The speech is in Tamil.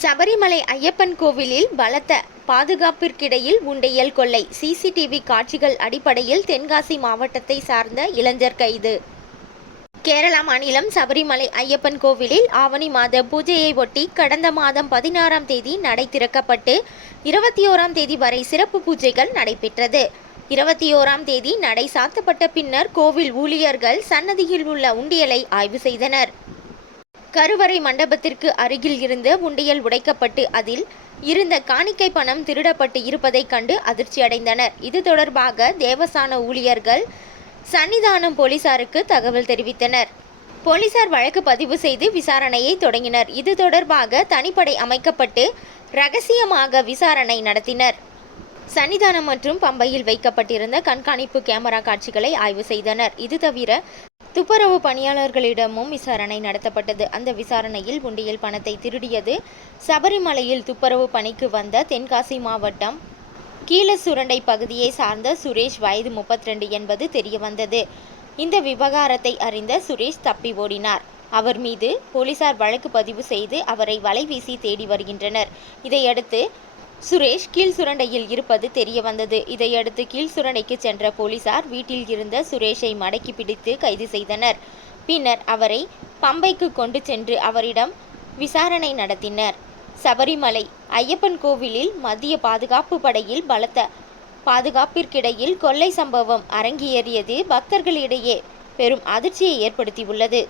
சபரிமலை ஐயப்பன் கோவிலில் பலத்த பாதுகாப்பிற்கிடையில் உண்டியல் கொள்ளை. சிசிடிவி காட்சிகள் அடிப்படையில் தென்காசி மாவட்டத்தை சார்ந்த இளைஞர் கைது. கேரள மாநிலம் சபரிமலை ஐயப்பன் கோவிலில் ஆவணி மாத பூஜையை ஒட்டி கடந்த மாதம் 16ஆம் தேதி நடை திறக்கப்பட்டு 21ஆம் தேதி வரை சிறப்பு பூஜைகள் நடைபெற்றது. 21ஆம் தேதி நடை சாத்தப்பட்ட பின்னர் கோவில் ஊழியர்கள் சன்னதியில் உள்ள உண்டியலை ஆய்வு செய்தனர். கருவறை மண்டபத்திற்கு அருகில் இருந்த உண்டியல் உடைக்கப்பட்டு அதில் இருந்த காணிக்கை பணம் திருடப்பட்டு இருப்பதைக் கண்டு அதிர்ச்சியடைந்தனர். இது தொடர்பாக தேவஸ்தான ஊழியர்கள் சன்னிதானம் போலீசாருக்கு தகவல் தெரிவித்தனர். போலீசார் வழக்கு பதிவு செய்து விசாரணையை தொடங்கினர். இது தொடர்பாக தனிப்படை அமைக்கப்பட்டு ரகசியமாக விசாரணை நடத்தினர். சன்னிதானம் மற்றும் பம்பையில் வைக்கப்பட்டிருந்த கண்காணிப்பு கேமரா காட்சிகளை ஆய்வு செய்தனர். இது தவிர துப்புரவு பணியாளர்களிடமும் விசாரணை நடத்தப்பட்டது. அந்த விசாரணையில் உண்டியல் பணத்தை திருடியது சபரிமலையில் துப்புரவு பணிக்கு வந்த தென்காசி மாவட்டம் கீழசுரண்டை பகுதியை சார்ந்த சுரேஷ், வயது 32 என்பது தெரியவந்தது. இந்த விவகாரத்தை அறிந்த சுரேஷ் தப்பி ஓடினார். அவர் மீது போலீசார் வழக்கு பதிவு செய்து அவரை வலைவீசி தேடி வருகின்றனர். இதையடுத்து சுரேஷ் கீழ்சுரண்டையில் இருப்பது தெரிய வந்தது. இதையடுத்து கீழ்சுரண்டைக்கு சென்ற போலீசார் வீட்டில் இருந்த சுரேஷை மடக்கி பிடித்து கைது செய்தனர். பின்னர் அவரை பம்பைக்கு கொண்டு சென்று அவரிடம் விசாரணை நடத்தினர். சபரிமலை ஐயப்பன் கோவிலில் மத்திய பாதுகாப்பு படையில் பலத்த பாதுகாப்பிற்கிடையில் கொள்ளை சம்பவம் அரங்கேறியது பக்தர்களிடையே பெரும் அதிர்ச்சியை ஏற்படுத்தியுள்ளது.